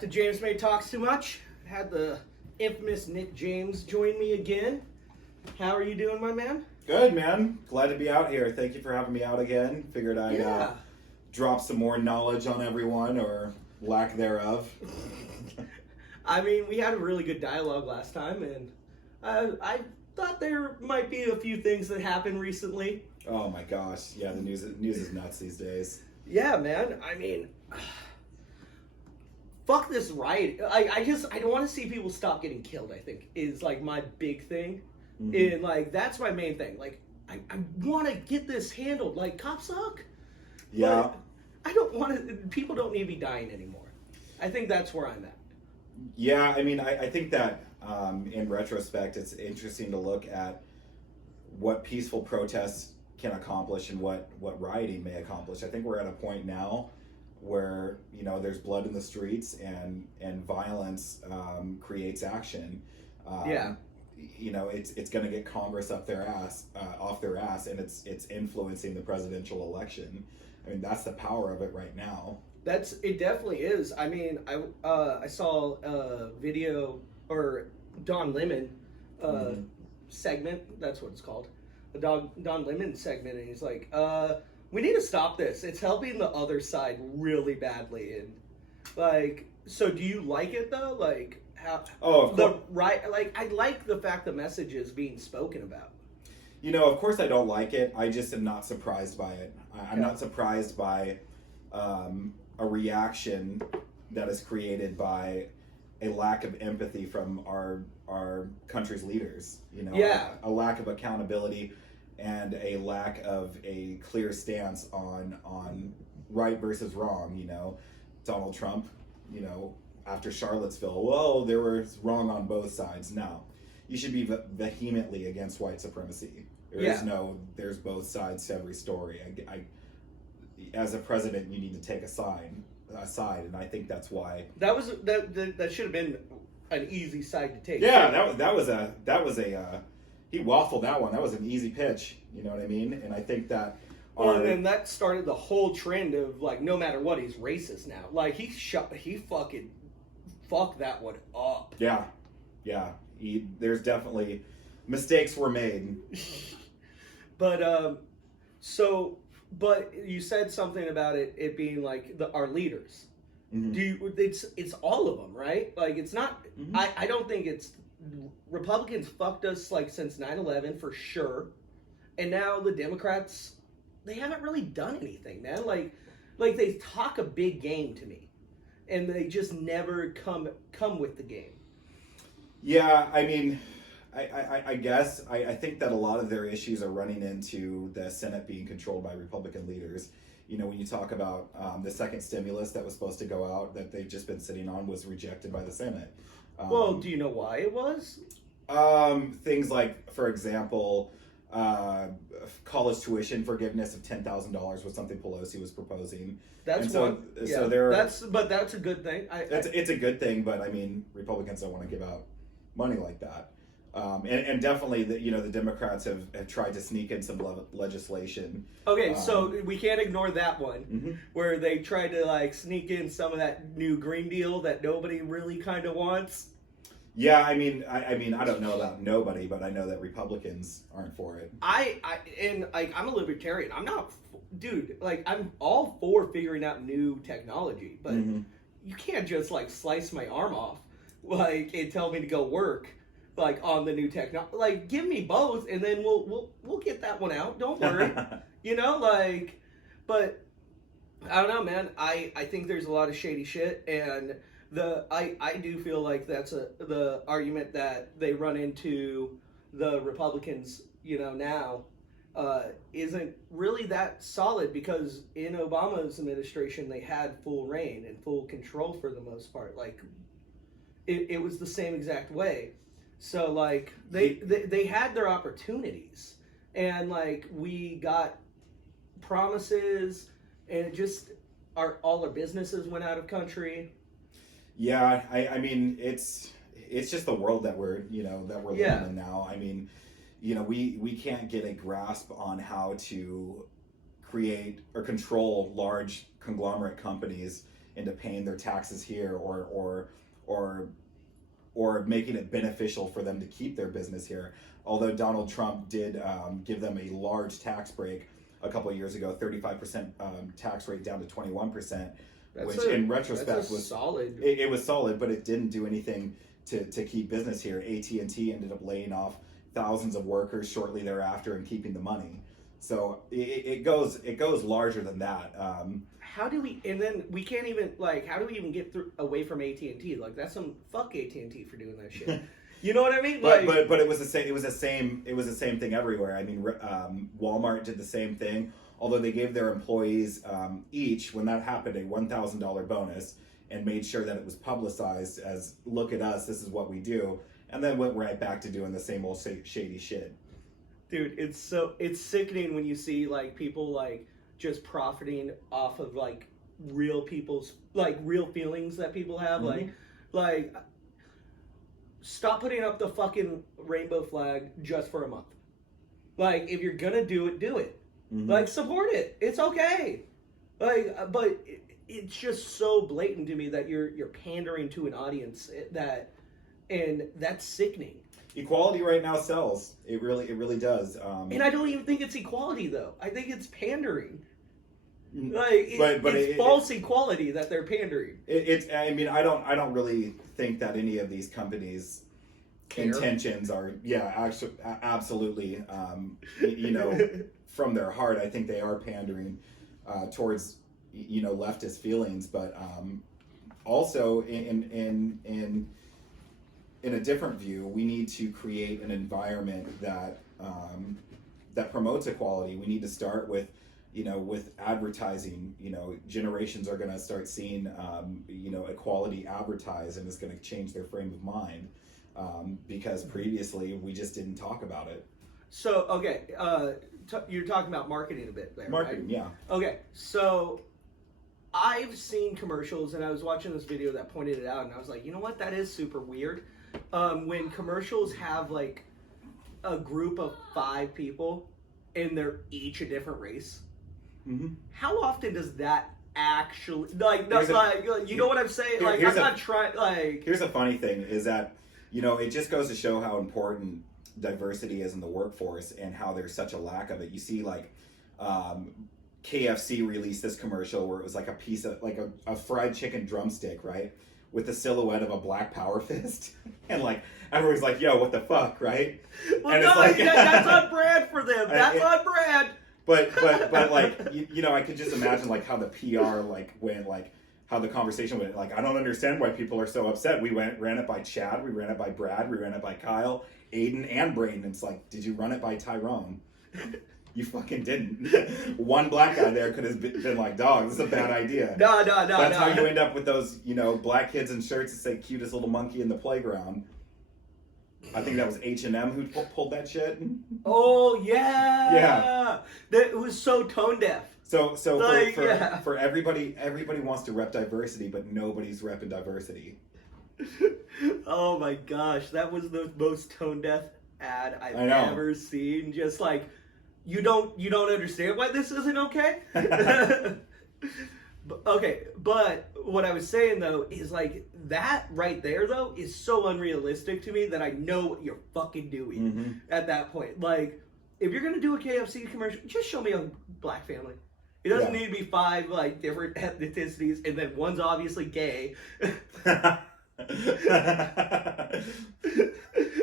back to James May Talks Too Much. Had the infamous Nick James join me again. How are you doing, my man? Good, man. Glad to be out here. Thank you for having me out again. Figured I'd drop some more knowledge on everyone, or lack thereof. I mean, we had a really good dialogue last time, and I thought there might be a few things that happened recently. Oh my gosh. Yeah, the news is nuts these days. Yeah, man. I mean, fuck this riot. I don't want to see people stop getting killed, I think, is like my big thing. Mm-hmm. And like, that's my main thing. Like, I want to get this handled. Like, cops suck. Yeah. But I don't want to, people don't need to be dying anymore. I think that's where I'm at. Yeah, I mean, I think that in retrospect, it's interesting to look at what peaceful protests can accomplish and what rioting may accomplish. I think we're at a point now where, you know, there's blood in the streets and violence creates action. Yeah. You know, it's going to get Congress up their ass, off their ass, and it's influencing the presidential election. I mean, that's the power of it right now. It definitely is. I mean, I saw a video or Don Lemon segment. That's what it's called. A Don Lemon segment, and he's like, "We need to stop this. It's helping the other side really badly." And like, so do you like it though? Like how? Oh, of course. Like I like the fact the message is being spoken about. You know, of course I don't like it. I just am not surprised by it. I'm not surprised by a reaction that is created by a lack of empathy from our country's leaders. You know, a lack of accountability and a lack of a clear stance on right versus wrong. You know, Donald Trump, you know, after Charlottesville, well, there was wrong on both sides. No, you should be vehemently against white supremacy. There's both sides to every story. I as a president, you need to take a side, and I think that's why that should have been an easy side to take. Yeah, that was a he waffled that one. That was an easy pitch. You know what I mean? And I think that. And then that started the whole trend of like, no matter what, he's racist now. Like he fucking fucked that one up. Yeah. There's definitely mistakes were made. But But you said something about it being like our leaders. Mm-hmm. It's all of them, right? Like it's not. Mm-hmm. I don't think it's Republicans fucked us like since 9/11 for sure, and now the Democrats, they haven't really done anything, man. Like they talk a big game to me, and they just never come with the game. Yeah, I mean. I guess I think that a lot of their issues are running into the Senate being controlled by Republican leaders. You know, when you talk about the second stimulus that was supposed to go out that they've just been sitting on was rejected by the Senate. Well, do you know why it was? Things like, for example, college tuition forgiveness of $10,000 was something Pelosi was proposing. That's so that's a good thing. It's a good thing, but I mean, Republicans don't want to give out money like that. And definitely, the Democrats have tried to sneak in some legislation. Okay, so we can't ignore that one, where they tried to like sneak in some of that new Green Deal that nobody really kind of wants. Yeah, I mean, I don't know about nobody, but I know that Republicans aren't for it. I'm a libertarian. I'm not, dude. Like I'm all for figuring out new technology, but you can't just like slice my arm off, like and tell me to go work. Like on the new technology, like give me both, and then we'll get that one out. Don't worry, you know. Like, but I don't know, man. I think there's a lot of shady shit, and I do feel like that's the argument that they run into the Republicans, you know, now isn't really that solid because in Obama's administration they had full reign and full control for the most part. Like, it was the same exact way. So like they had their opportunities, and like we got promises, and it just all our businesses went out of country. Yeah, I mean it's just the world that we're living in now. I mean, you know, we can't get a grasp on how to create or control large conglomerate companies into paying their taxes here, or making it beneficial for them to keep their business here. Although Donald Trump did give them a large tax break a couple of years ago, 35% tax rate down to 21%, which in retrospect was solid. It was solid, but it didn't do anything to keep business here. AT&T ended up laying off thousands of workers shortly thereafter and keeping the money. So it goes larger than that. How do we? And then we can't even how do we even get away from AT&T? Like that's some fuck AT&T for doing that shit. You know what I mean? But it was the same. It was the same thing everywhere. I mean, Walmart did the same thing. Although they gave their employees each, when that happened, a $1,000 bonus, and made sure that it was publicized as, look at us, this is what we do, and then went right back to doing the same old shady shit. Dude, it's sickening when you see people just profiting off of real people's real feelings that people have. Mm-hmm. Stop putting up the fucking rainbow flag just for a month. If you're gonna do it, do it. Mm-hmm. Support it. It's okay. But it's just so blatant to me that you're pandering to an audience and that's sickening. Equality right now sells. It really does. And I don't even think it's equality though. I think it's pandering. It's false equality that they're pandering. I mean, I don't really think that any of these companies' intentions are actually absolutely from their heart. I think they are pandering towards leftist feelings, but also in a different view, we need to create an environment that promotes equality. We need to start with advertising. Generations are going to start seeing equality advertised, and it's going to change their frame of mind because previously we just didn't talk about it. So okay, you're talking about marketing a bit there. Marketing, right? Yeah. Okay, so I've seen commercials, and I was watching this video that pointed it out, and I was like, you know what? That is super weird. When commercials have a group of 5 people, and they're each a different race. Mm-hmm. How often does that actually you know what I'm saying? I'm not trying. Here's a funny thing: is that it just goes to show how important diversity is in the workforce and how there's such a lack of it. You see, KFC released this commercial where it was a piece of a fried chicken drumstick, right, with the silhouette of a black power fist, and everybody's like, "Yo, what the fuck," right? Well, and no, that's on brand for them. That's on brand. But I could just imagine how the PR went, how the conversation went. I don't understand why people are so upset. We ran it by Chad, we ran it by Brad, we ran it by Kyle, Aiden, and Braden. It's did you run it by Tyrone? You fucking didn't. One black guy there could have been dog, this is a bad idea. No. That's how you end up with those, black kids in shirts that say cutest little monkey in the playground. I think that was H&M who pulled that shit. Oh, yeah. Yeah. It was so tone deaf. So for everybody wants to rep diversity, but nobody's repping diversity. Oh my gosh, that was the most tone deaf ad I've ever seen. Just you don't understand why this isn't okay? Okay, but what I was saying though is that right there though is so unrealistic to me that I know what you're fucking doing at that point. If you're gonna do a KFC commercial, just show me a black family. It doesn't need to be 5 different ethnicities and then one's obviously gay.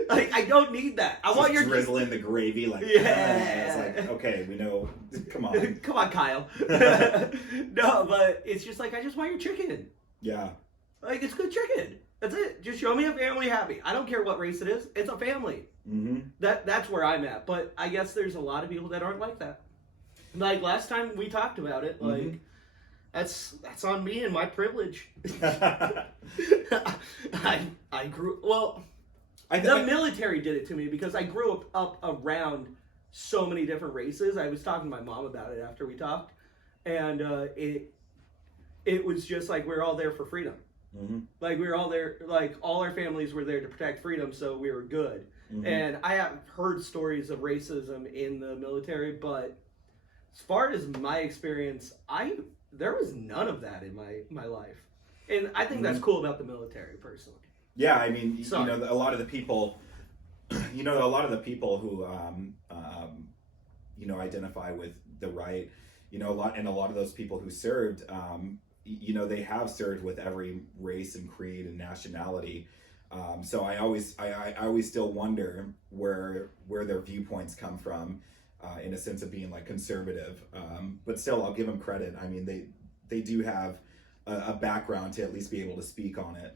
I don't need that. I want your drizzling the gravy It's okay, we know. Come on, Kyle. No, but it's just I just want your chicken. Yeah. It's good chicken. That's it. Just show me a family happy. I don't care what race it is. It's a family. Mm-hmm. That's where I'm at. But I guess there's a lot of people that aren't like that. Last time we talked about it, that's on me and my privilege. I grew the military did it to me because I grew up around so many different races. I was talking to my mom about it after we talked, and it was just we're all there for freedom. Mm-hmm. We were all there, all our families were there to protect freedom, so we were good. Mm-hmm. And I have heard stories of racism in the military, but as far as my experience, there was none of that in my life. And I think that's cool about the military, personally. Yeah, I mean, Sorry. a lot of the people, a lot of the people who, identify with the right, a lot of those people who served, they have served with every race and creed and nationality. So I always still wonder where their viewpoints come from, in a sense of being like conservative. But still, I'll give them credit. I mean, they do have a background to at least be able to speak on it.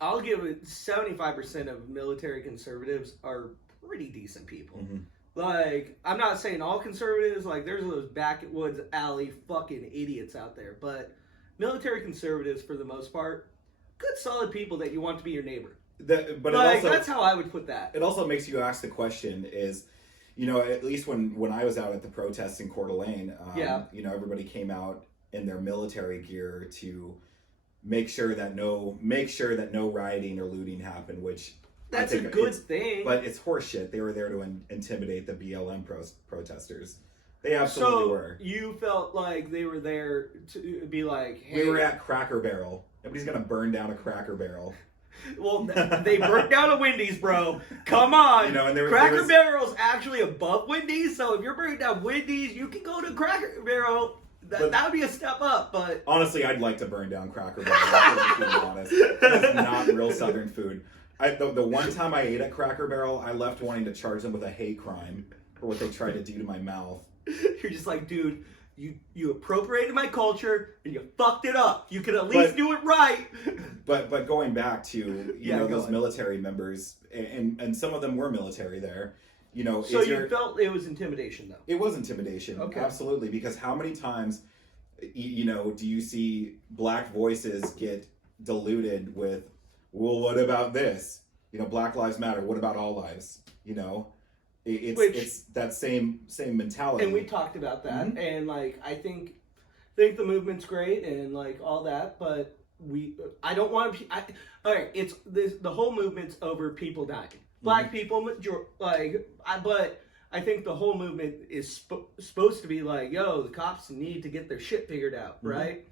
I'll give it 75% of military conservatives are pretty decent people. Mm-hmm. Like, I'm not saying all conservatives, like, there's those backwoods alley fucking idiots out there, but military conservatives, for the most part, good solid people that you want to be your neighbor. But that's how I would put that. It also makes you ask the question is, at least when I was out at the protests in Coeur d'Alene, everybody came out in their military gear to make sure that no rioting or looting happened, which that's a good thing. But it's horseshit. They were there to intimidate the BLM protesters. They absolutely were. You felt like they were there to be like, hey. We were at Cracker Barrel. Nobody's gonna burn down a Cracker Barrel. Well, they burnt down a Wendy's, bro. Come on. Cracker Barrel's actually above Wendy's, so if you're burning down Wendy's, you can go to Cracker Barrel. That would be a step up, but... Honestly, I'd like to burn down Cracker Barrel, to be honest. That's not real Southern food. The one time I ate at Cracker Barrel, I left wanting to charge them with a hate crime for what they tried to do to my mouth. You're just like, dude, you appropriated my culture and you fucked it up. You could at least do it right. But going back to those military members, and some of them were military there. So you felt it was intimidation, though? It was intimidation, absolutely. Because how many times, do you see black voices get diluted with, well, what about this? Black Lives Matter. What about all lives? It's that same mentality. And we talked about that, and like I think the movement's great and like all that, but I don't want to. All right, it's the whole movement's over people dying. Black people, but I think the whole movement is supposed to be like, yo, the cops need to get their shit figured out, right?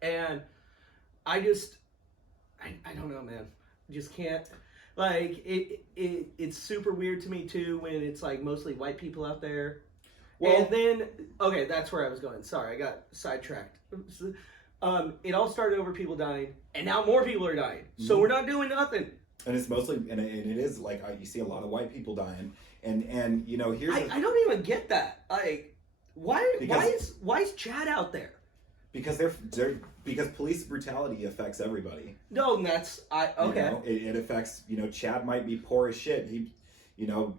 And I don't know, man. Just can't. Like, it's super weird to me, too, when it's, like, mostly white people out there. Well, and then, okay, that's where I was going. Sorry, I got sidetracked. It all started over people dying, and now more people are dying. So we're not doing nothing. And it's mostly, and it is like you see a lot of white people dying, and here's I don't even get that. Like, why is Chad out there? Because because police brutality affects everybody. No, that's okay. It affects Chad might be poor as shit. He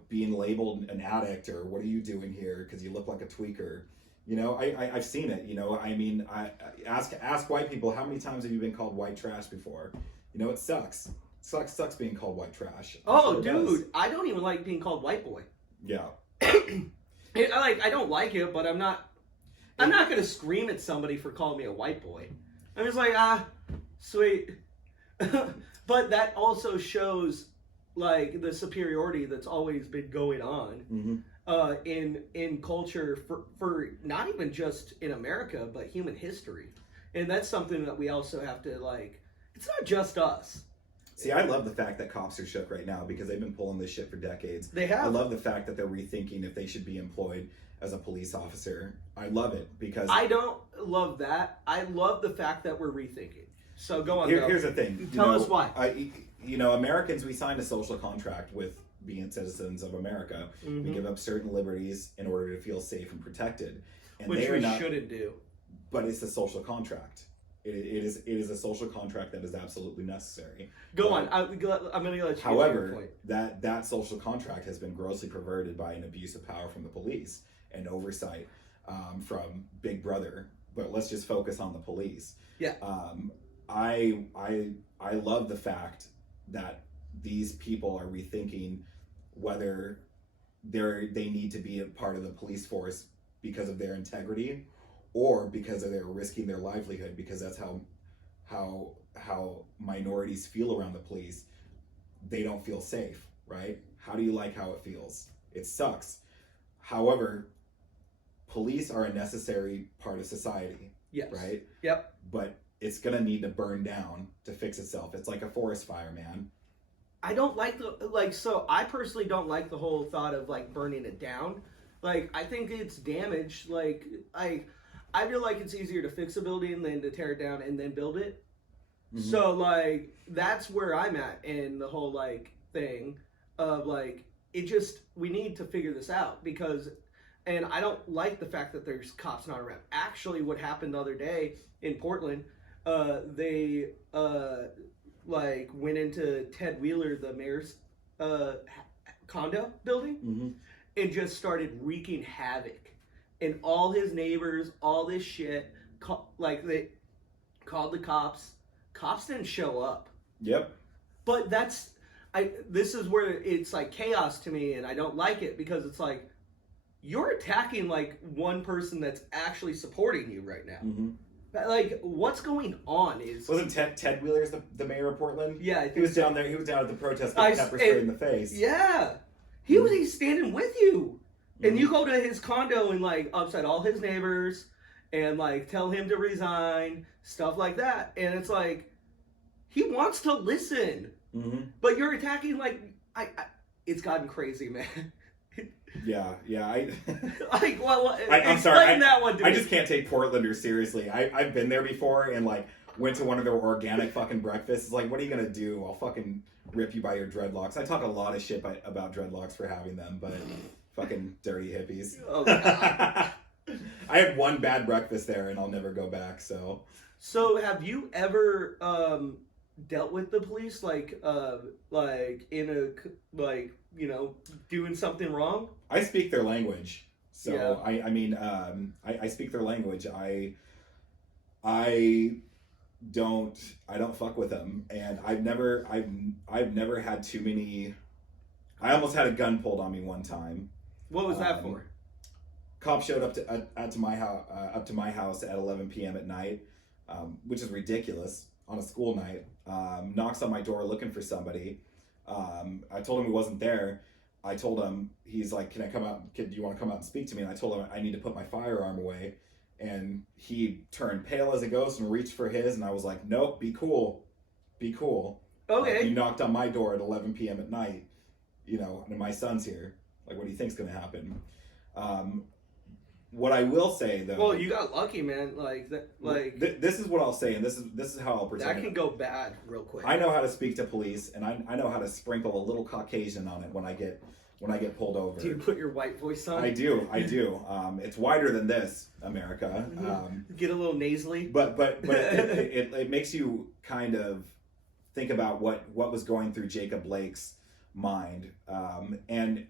being labeled an addict or what are you doing here because you look like a tweaker. I've seen it. I mean, I ask white people how many times have you been called white trash before? It sucks. Sucks being called white trash. Oh, dude, I don't even like being called white boy. Yeah. I don't like it, but I'm not gonna scream at somebody for calling me a white boy. I'm just like, sweet. But that also shows like the superiority that's always been going on in culture for not even just in America, but human history. And that's something that we also have to like. It's not just us. See, I love the fact that cops are shook right now because they've been pulling this shit for decades. They have. I love the fact that they're rethinking if they should be employed as a police officer. I love it because... I don't love that. I love the fact that we're rethinking. So go on. Here's the thing. Tell us why. Americans, we signed a social contract with being citizens of America. We give up certain liberties in order to feel safe and protected. And which we shouldn't do. But it's a social contract. It is a social contract that is absolutely necessary. Go on. I'm going to let you. However, that social contract has been grossly perverted by an abuse of power from the police and oversight from Big Brother. But let's just focus on the police. Yeah. I love the fact that these people are rethinking whether they need to be a part of the police force because of their integrity or because they're risking their livelihood, because that's how minorities feel around the police. They don't feel safe, right? How do you like how it feels? It sucks. However, police are a necessary part of society. Yes. Right? Yep. But it's gonna need to burn down to fix itself. It's like a forest fire, man. I don't like so I personally don't like the whole thought of like burning it down. Like, I think it's damage. Like, I feel like it's easier to fix a building than to tear it down and then build it. Mm-hmm. So, like, that's where I'm at in the whole, like, thing of, like, we need to figure this out because, and I don't like the fact that there's cops not around. Actually, what happened the other day in Portland, they, like, went into Ted Wheeler, the mayor's, condo building, mm-hmm. and just started wreaking havoc. And all his neighbors, all this shit, like, they called the cops. Cops didn't show up. Yep. But this is where it's like chaos to me, and I don't like it because it's like, you're attacking like one person that's actually supporting you right now. Mm-hmm. Like, what's going on wasn't Ted Wheeler's the mayor of Portland? Yeah, I think he was down there. He was down at the protest, getting pepper sprayed in the face. Yeah, he's standing with you, and you go to his condo and like upset all his neighbors, and like tell him to resign, stuff like that, and it's like he wants to listen, mm-hmm. but you're attacking like it's gotten crazy, man. Yeah. Like, I'm sorry. That one to me. I just can't take Portlanders seriously. I've been there before and like went to one of their organic fucking breakfasts. It's like, what are you gonna do? I'll fucking rip you by your dreadlocks. I talk a lot of shit about dreadlocks for having them, but fucking dirty hippies. Oh, God. I had one bad breakfast there, and I'll never go back. So have you ever dealt with the police, like in a doing something wrong? I speak their language, so yeah. I speak their language. I don't fuck with them, and I've never had too many. I almost had a gun pulled on me one time. What was that for? Cops showed up to my house at 11 p.m. at night, which is ridiculous on a school night. Knocks on my door looking for somebody. I told him he wasn't there. I told him, he's like, "Can I come out? Do you want to come out and speak to me?" And I told him I need to put my firearm away. And he turned pale as a ghost and reached for his. And I was like, "Nope, be cool. Be cool." Okay. You knocked on my door at 11 p.m. at night, and my son's here. Like, what do you think's going to happen? What I will say, though... Well, you got lucky, man. This is what I'll say, and this is how I'll pretend. That can go bad real quick. I know how to speak to police, and I know how to sprinkle a little Caucasian on it when I get pulled over. Do you put your white voice on? I do. It's wider than this, America. Mm-hmm. Get a little nasally. But it makes you kind of think about what was going through Jacob Blake's mind, and